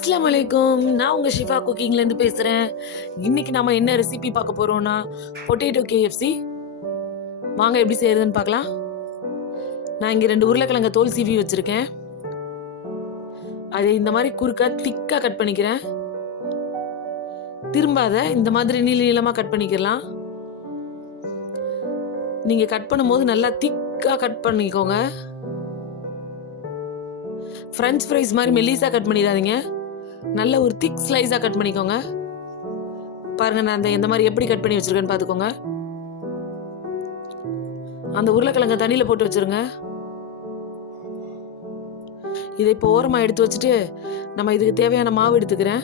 அஸ்ஸலாமு அலைக்கும். நான் உங்கள் ஷிஃபா குக்கிங்லேருந்து பேசுகிறேன். இன்றைக்கி நம்ம என்ன ரெசிபி பார்க்க போகிறோன்னா பொட்டேட்டோ KFC. வாங்க எப்படி செய்கிறதுன்னு பார்க்கலாம். நான் இங்கே 2 உருளைக்கிழங்க தோல் சீவி வச்சுருக்கேன். அதை இந்த மாதிரி குறுக்காக திக்காக கட் பண்ணிக்கிறேன். திரும்ப அதை இந்த மாதிரி நீளமாக கட் பண்ணிக்கலாம். நீங்கள் கட் பண்ணும்போது நல்லா திக்காக கட் பண்ணிக்கோங்க. ஃப்ரெஞ்ச் ஃப்ரைஸ் மாதிரி மெல்லிஸாக கட் பண்ணிடாதீங்க. நல்ல ஒரு திக் ஸ்லைஸாக கட் பண்ணிக்கோங்க. பாருங்கள், நான் எந்த மாதிரி எப்படி கட் பண்ணி வச்சுருக்கேன்னு பார்த்துக்கோங்க. அந்த உருளைக்கிழங்க தண்ணியில் போட்டு வச்சுருங்க. இதை இப்போ ஓரமாக எடுத்து வச்சுட்டு நம்ம இதுக்கு தேவையான மாவு எடுத்துக்கிறேன்.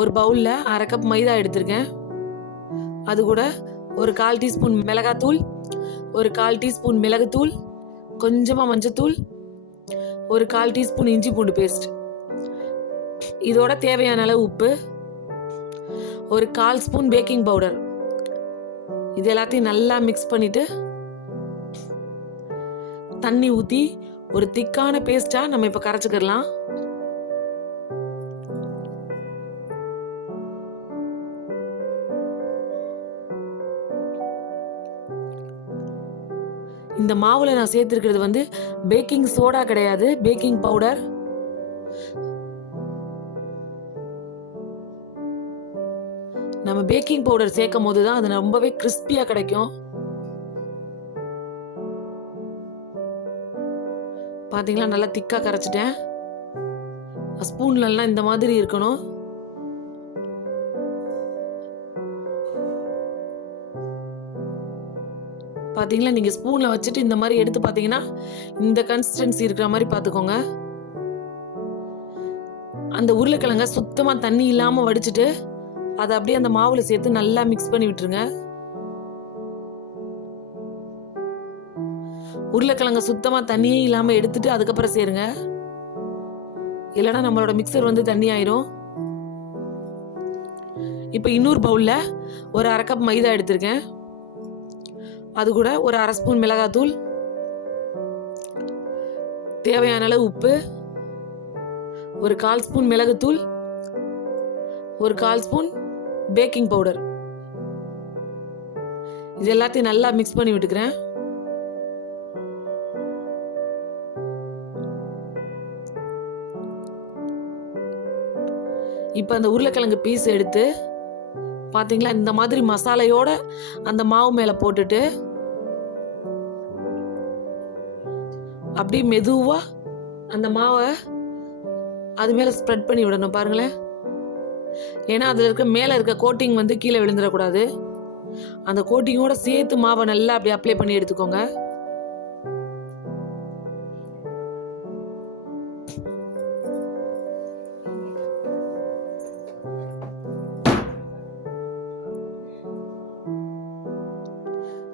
ஒரு பவுலில் 1/2 கப் மைதா எடுத்திருக்கேன். அது கூட ஒரு 1/4 டீஸ்பூன் மிளகாத்தூள், ஒரு 1/4 டீஸ்பூன் மிளகுத்தூள், கொஞ்சமாக மஞ்சத்தூள், ஒரு 1/4 டீஸ்பூன் இஞ்சி பூண்டு பேஸ்ட், இதோட தேவையான அளவு உப்பு, ஒரு 1/4 ஸ்பூன் பேக்கிங் பவுடர். இது எல்லாத்தையும் நல்லா மிக்ஸ் பண்ணிட்டு தண்ணி ஊற்றி ஒரு திக்கான பேஸ்ட்டாக நம்ம இப்போ கரைச்சிக்கலாம். இந்த மாவுல நான் சேர்த்துருக்கிறது வந்து பேக்கிங் சோடா கிடையாது, பேக்கிங் பவுடர். நம்ம பேக்கிங் பவுடர் சேர்க்கும் போது தான் அது ரொம்பவே கிறிஸ்பியா கிடைக்கும். பாத்தீங்களா, நல்லா திக்கா கரைச்சிட்டேன். ஸ்பூன்ல எல்லாம் இந்த மாதிரி இருக்கணும். பார்த்தீங்களா, நீங்கள் ஸ்பூனில் வச்சுட்டு இந்த மாதிரி எடுத்து பார்த்தீங்கன்னா இந்த கன்சிஸ்டன்சி இருக்கிற மாதிரி பார்த்துக்கோங்க. அந்த உருளைக்கிழங்க சுத்தமாக தண்ணி இல்லாமல் வடிச்சிட்டு அதை அப்படியே அந்த மாவில் சேர்த்து நல்லா மிக்ஸ் பண்ணி விட்டுருங்க. உருளைக்கிழங்க சுத்தமாக தண்ணியே இல்லாமல் எடுத்துட்டு அதுக்கப்புறம் சேருங்க. இல்லைன்னா நம்மளோட மிக்சர் வந்து தண்ணி ஆயிரும். இப்போ இன்னொரு பவுலில் ஒரு 1/2 கப் மைதா எடுத்திருக்கேன். அது கூட ஒரு 1/2 ஸ்பூன் மிளகாத்தூள், தேவையான அளவு உப்பு, ஒரு 1/4 ஸ்பூன் மிளகுத்தூள், ஒரு 1/4 ஸ்பூன் பேக்கிங் பவுடர். இது எல்லாத்தையும் நல்லா மிக்ஸ் பண்ணி விட்டுக்கிறேன். இப்போ அந்த உருளைக்கிழங்கு பீஸ் எடுத்து பார்த்தீங்களா, இந்த மாதிரி மசாலையோட அந்த மாவு மேலே போட்டுட்டு அப்படியே மெதுவா அந்த மாவை அது மேலே ஸ்ப்ரெட் பண்ணி விடணும். பாருங்களேன், ஏன்னா அதில் இருக்க மேலே இருக்க கோட்டிங் வந்து கீழே விழுந்துடக்கூடாது. அந்த கோட்டிங்கோட சேர்த்து மாவை நல்லா அப்படி அப்ளை பண்ணி எடுத்துக்கோங்க.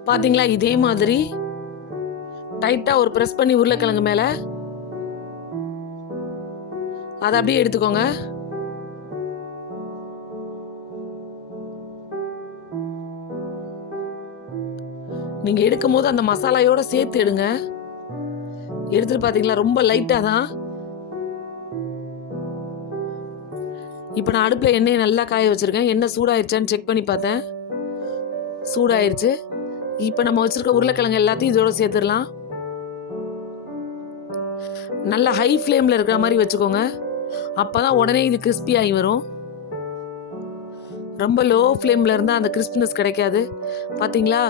பாத்தீங்களா, இதே மாதிரி டைட்டா ஒரு பிரஸ் பண்ணி உருளைக்கிழங்கு மேல அதை அப்படியே எடுத்துக்கோங்க. நீங்க எடுக்கும் போது அந்த மசாலையோட சேர்த்து எடுங்க. எடுத்துட்டு பாத்தீங்களா, ரொம்ப லைட்டா தான். இப்ப நான் அடுப்புல எண்ணெயை நல்லா காய வச்சிருக்கேன். எண்ணெய் சூடாயிருச்சான்னு செக் பண்ணி பார்த்தேன். சூடாயிருச்சு. இப்போ நம்ம வச்சிருக்க உருளைக்கிழங்கு எல்லாத்தையும் இதோட சேர்த்துடலாம். நல்லா ஹை ஃப்ளேமில் இருக்கிற மாதிரி வச்சுக்கோங்க. அப்போ தான் உடனே இது கிறிஸ்பி ஆகி வரும். ரொம்ப லோ ஃப்ளேமில் இருந்தால் அந்த கிறிஸ்பினஸ் கிடைக்காது. பார்த்தீங்களா,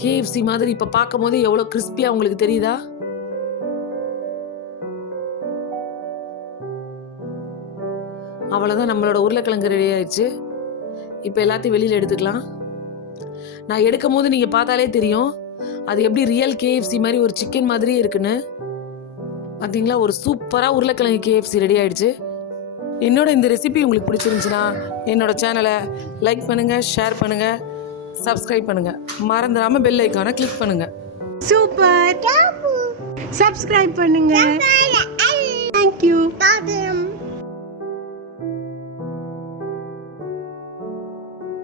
KFC மாதிரி இப்போ பார்க்கும் போது எவ்வளோ கிறிஸ்பியாக உங்களுக்கு தெரியுதா? அவ்வளோதான், நம்மளோட உருளைக்கிழங்கு ரெடி ஆயிடுச்சு. இப்போ எல்லாத்தையும் வெளியில் எடுத்துக்கலாம். நான் எடுக்கும் போது நீங்கள் பார்த்தாலே தெரியும் அது எப்படி ரியல் KFC மாதிரி ஒரு சிக்கன் மாதிரியே இருக்குன்னு. பார்த்தீங்களா, ஒரு சூப்பராக உருளைக்கிழங்கு KFC ரெடி ஆயிடுச்சு. என்னோட இந்த ரெசிபி உங்களுக்கு பிடிச்சிருந்துச்சுன்னா என்னோட சேனலை லைக் பண்ணுங்கள், ஷேர் பண்ணுங்கள், சப்ஸ்கிரைப் பண்ணுங்கள். மறந்துடாமல் பெல் ஐக்கானை கிளிக் பண்ணுங்கள். சூப்பர், சப்ஸ்கிரைப் பண்ணுங்கள். தேங்க்யூ.